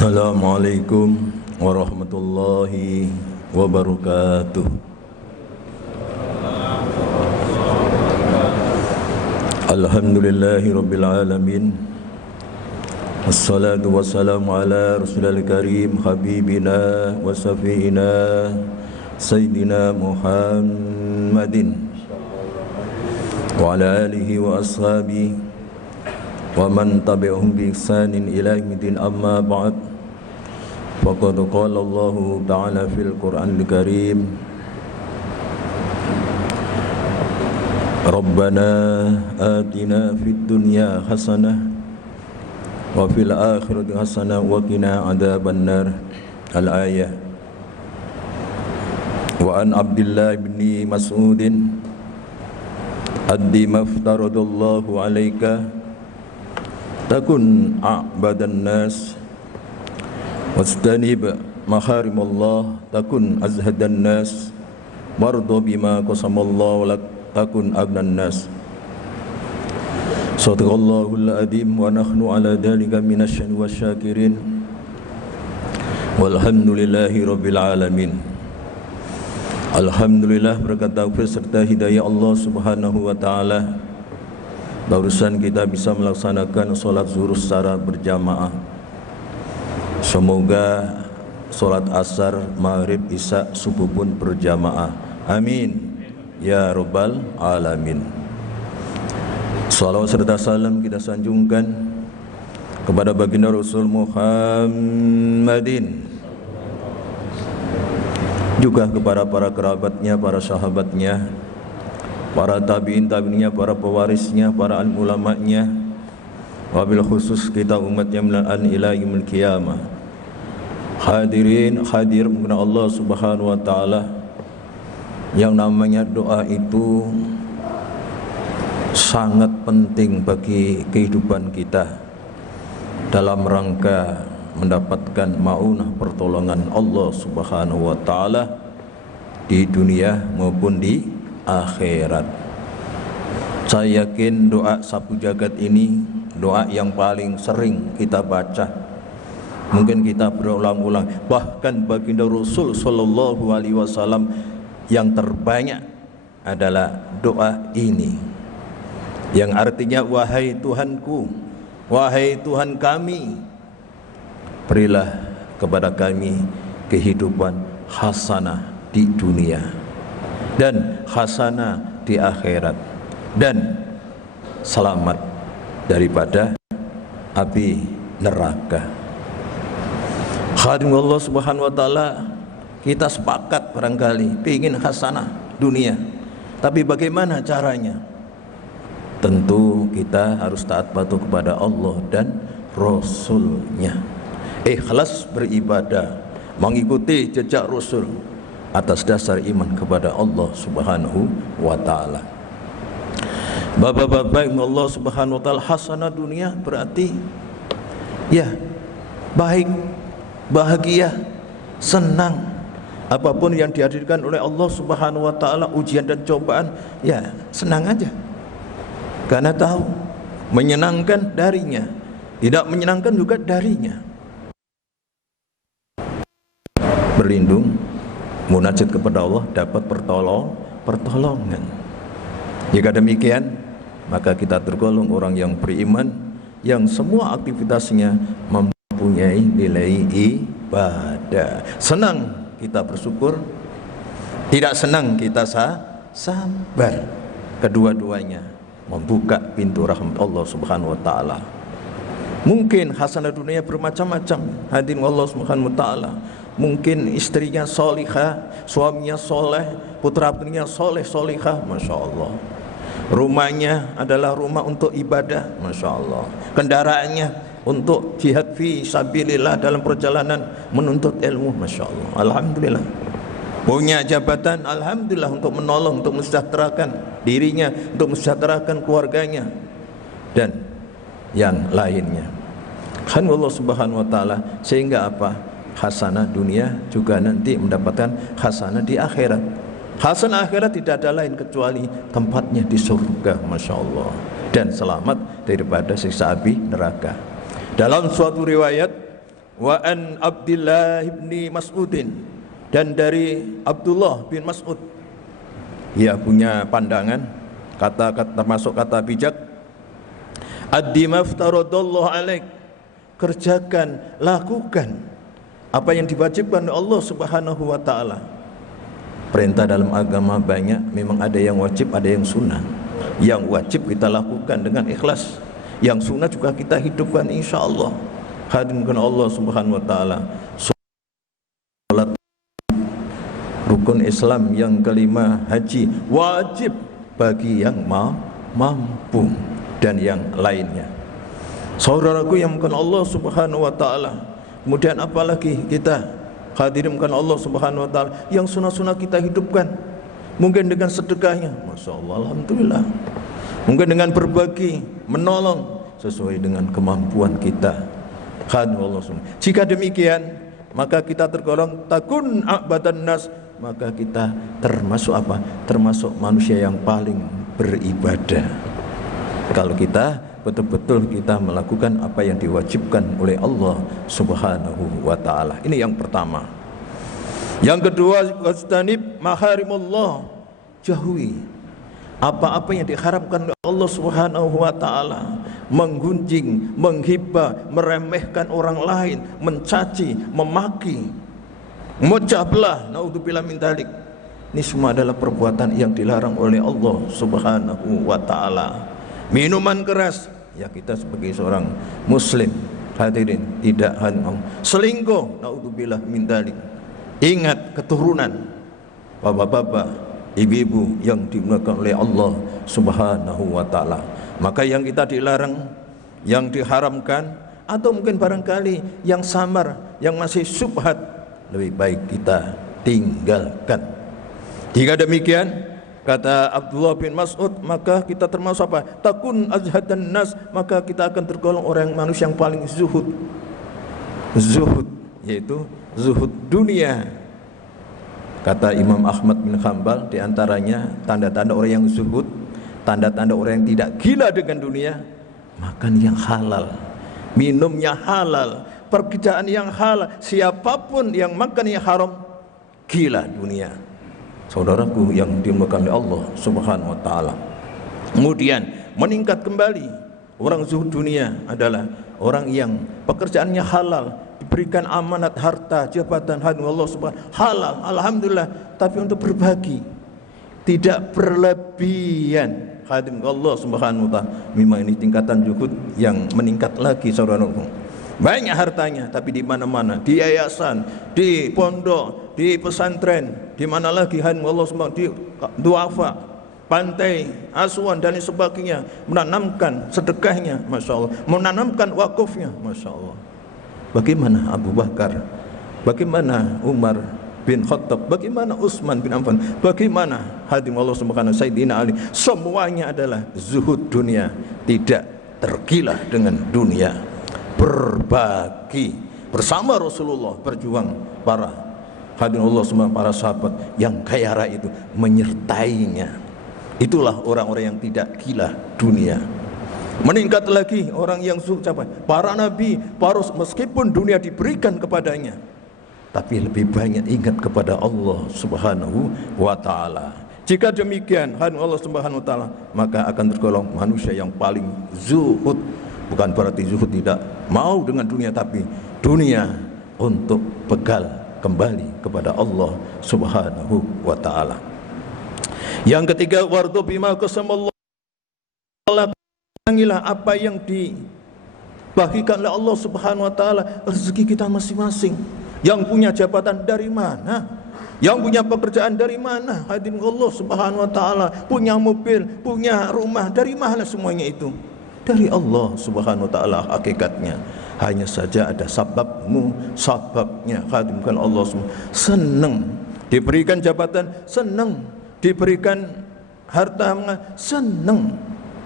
Assalamualaikum warahmatullahi wabarakatuh. Alhamdulillahi rabbil alamin. Wassalatu wassalamu ala rasulil karim habibina wa safiina sayyidina Muhammadin wa ala alihi wa ashabihi wa man tabi'ahum bi ihsanin ila yaumil amma ba'd. Faqad qala Allah ta'ala fil Qur'anil Karim, Rabbana atina fid dunya hasanah wa fil akhirati hasanah wa qina adzabannar. Al-ayah. Wa an Abdullah bin Mas'udin addi maftaradallahu alaika takun a'badan nas wastanib maharimallah takun azhadan nas wardo bima qasamallahu lak takun agnan nas. Sadaqallahul adim wa nahnu ala dhalika minasyani wasyakirin walhamdulillahi rabbil alamin. Alhamdulillah, berkat taufik serta hidayah Allah subhanahu wa ta'ala, barusan kita bisa melaksanakan sholat zuhur secara berjamaah. Semoga sholat asar, maghrib, isya, subuh pun berjamaah. Amin ya rabbal alamin. Salawat serta salam kita sanjungkan kepada baginda Rasul Muhammadin, juga kepada para kerabatnya, para sahabatnya, para tabi'innya, para pewarisnya, para alim ulamanya, wabil khusus kita umatnya melan ila yaumil qiyamah. Hadirin hadir mengenai Allah subhanahu wa ta'ala, yang namanya doa itu sangat penting bagi kehidupan kita dalam rangka mendapatkan maunah pertolongan Allah subhanahu wa ta'ala di dunia maupun di akhirat. Saya yakin doa sapu jagat ini doa yang paling sering kita baca, mungkin kita berulang-ulang. Bahkan baginda Rasul sallallahu alaihi wasallam yang terbanyak adalah doa ini, yang artinya wahai Tuhanku, wahai Tuhan kami, berilah kepada kami kehidupan hasanah di dunia dan hasanah di akhirat, dan selamat daripada api neraka. Khadim Allah subhanahu wa ta'ala, kita sepakat barangkali ingin hasanah dunia, tapi bagaimana caranya? Tentu kita harus taat patuh kepada Allah dan Rasulnya, ikhlas beribadah, mengikuti jejak Rasul atas dasar iman kepada Allah subhanahu wa ta'ala. Bapak-bapak Allah subhanahu wa ta'ala, hasanah dunia berarti ya baik, bahagia, senang. Apapun yang dihadirkan oleh Allah subhanahu wa ta'ala, ujian dan cobaan, ya senang aja, karena tahu menyenangkan darinya, tidak menyenangkan juga darinya. Berlindung, munajat kepada Allah, dapat pertolongan. Jika demikian, maka kita tergolong orang yang beriman, yang semua aktivitasnya mempunyai nilai ibadah. Senang kita bersyukur, tidak senang kita sabar. Kedua-duanya membuka pintu rahmat Allah subhanahu wa ta'ala. Mungkin hasanah dunia bermacam-macam, hadirin Allah subhanahu wa ta'ala. Mungkin istrinya solihah, suaminya soleh, putra putrinya soleh solihah, masya Allah. Rumahnya adalah rumah untuk ibadah, masya Allah. Kendaraannya untuk jihad fi sabilillah, dalam perjalanan menuntut ilmu, masya Allah. Alhamdulillah. Punya jabatan, alhamdulillah, untuk menolong, untuk mensejahterakan dirinya, untuk mensejahterakan keluarganya, dan yang lainnya. Kan Allah subhanahu wa ta'ala, sehingga apa? Hasanah dunia juga nanti mendapatkan hasanah di akhirat. Hasanah akhirat tidak ada lain kecuali tempatnya di surga, masya Allah, dan selamat daripada siksa api neraka. Dalam suatu riwayat, wa an Abdullah bin Mas'udin, dan dari Abdullah bin Mas'ud, ia punya pandangan, termasuk kata bijak, addi maftaradallahu alaik, kerjakan, lakukan apa yang diwajibkan oleh Allah Subhanahu wa taala. Perintah dalam agama banyak, memang ada yang wajib, ada yang sunnah. Yang wajib kita lakukan dengan ikhlas, yang sunnah juga kita hidupkan insyaallah. Hadirkan Allah Subhanahu wa taala. Salat rukun Islam yang kelima, haji wajib bagi yang mampu, dan yang lainnya. Saudaraku yang bukan Allah Subhanahu wa taala, kemudian apalagi kita hadirkan Allah Subhanahu wa taala, yang sunnah-sunnah kita hidupkan. Mungkin dengan sedekahnya, Masya Allah, alhamdulillah. Mungkin dengan berbagi, menolong sesuai dengan kemampuan kita. Allah. Jika demikian, maka kita tergolong takun abadan nas, maka kita termasuk apa? Termasuk manusia yang paling beribadah. Kalau kita betul-betul kita melakukan apa yang diwajibkan oleh Allah Subhanahu wa taala. Ini yang pertama. Yang kedua, wastanib maharimullah, jauhi apa-apa yang diharamkan oleh Allah Subhanahu wa taala. Menggunjing, menghibah, meremehkan orang lain, mencaci, memaki, memecah belah, naudzubillah min dzalik. Ini semua adalah perbuatan yang dilarang oleh Allah Subhanahu wa taala. Minuman keras, ya kita sebagai seorang muslim hadirin tidak selingkuh, naudzubillah min dzalik. Ingat keturunan bapak-bapak, ibu-ibu yang dimuliakan oleh Allah Subhanahu wa taala. Maka yang kita dilarang, yang diharamkan, atau mungkin barangkali yang samar, yang masih syubhat, lebih baik kita tinggalkan. Jika demikian, kata Abdullah bin Mas'ud, maka kita termasuk apa? Takun azhadan nas, maka kita akan tergolong orang manusia yang paling zuhud. Zuhud, yaitu zuhud dunia. Kata Imam Ahmad bin Hanbal, diantaranya tanda-tanda orang yang zuhud, tanda-tanda orang yang tidak gila dengan dunia, makan yang halal, minumnya halal, pekerjaan yang halal. Siapapun yang makan yang haram, gila dunia. Saudaraku yang dimuliakan oleh Allah Subhanahu wa taala. Kemudian meningkat kembali, orang zuhud dunia adalah orang yang pekerjaannya halal, diberikan amanat harta, jabatan, Allah Subhanahu halal, alhamdulillah, tapi untuk berbagi, tidak berlebihan. Hadirin Allah Subhanahu wa taala, memang ini tingkatan zuhud yang meningkat lagi, saudaraku. Banyak hartanya, tapi di mana-mana, di yayasan, di pondok, di pesantren, di mana lagi, Allah Subhanahu, di duafa, pantai, asuhan dan sebagainya, menanamkan sedekahnya, Masya Allah, menanamkan wakufnya, Masya Allah. Bagaimana Abu Bakar, bagaimana Umar bin Khattab, bagaimana Utsman bin Affan, bagaimana hadirin Allah Subhanahu, Sayyidina Ali, semuanya adalah zuhud dunia, tidak tergila dengan dunia. Berbagi bersama Rasulullah, berjuang para hadirin Allah Subhanahu, para sahabat yang kaya raya itu menyertainya. Itulah orang-orang yang tidak gila dunia. Meningkat lagi orang yang siapa? Para nabi, para meskipun dunia diberikan kepadanya, tapi lebih banyak ingat kepada Allah Subhanahu wa taala. Jika demikian, Allah Subhanahu wa taala, maka akan tergolong manusia yang paling zuhud. Bukan berarti zuhud tidak mau dengan dunia, tapi dunia untuk begal kembali kepada Allah Subhanahu wa taala. Yang ketiga, wardu bima qasamallahu, sangilah apa yang dibagikan oleh Allah Subhanahu wa taala, rezeki kita masing-masing. Yang punya jabatan dari mana? Yang punya pekerjaan dari mana? Hadirin Allah Subhanahu wa taala, punya mobil, punya rumah, dari mana semuanya itu? Dari Allah Subhanahu wa taala hakikatnya. Hanya saja ada sababnya. Hadirin Allah semua senang diberikan jabatan, senang diberikan harta, senang,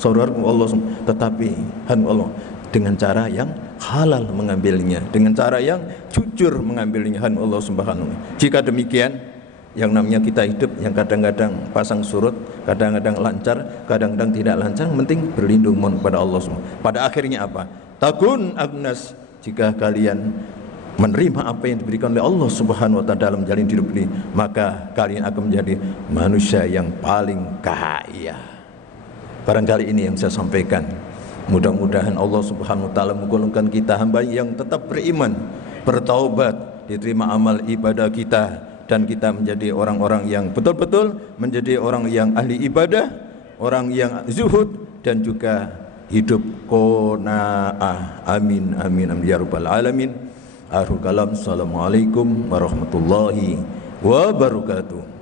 saudaraku Allah, tetapi Allah dengan cara yang halal mengambilnya, dengan cara yang jujur mengambilnya, Allah Subhanahu. Jika demikian, yang namanya kita hidup yang kadang-kadang pasang surut, kadang-kadang lancar, kadang-kadang tidak lancar, penting berlindung kepada Allah Subhanahu. Pada akhirnya apa? Takun agnas, jika kalian menerima apa yang diberikan oleh Allah Subhanahu wa taala dalam jalan hidup ini, maka kalian akan menjadi manusia yang paling kaya. Barangkali ini yang saya sampaikan. Mudah-mudahan Allah Subhanahu wa taala menggolongkan kita hamba yang tetap beriman, bertaubat, diterima amal ibadah kita, dan kita menjadi orang-orang yang betul-betul menjadi orang yang ahli ibadah, orang yang zuhud, dan juga hidup qanaah. Amin amin amin ya rabbal alamin. Akhirul kalam. Assalamualaikum warahmatullahi wabarakatuh.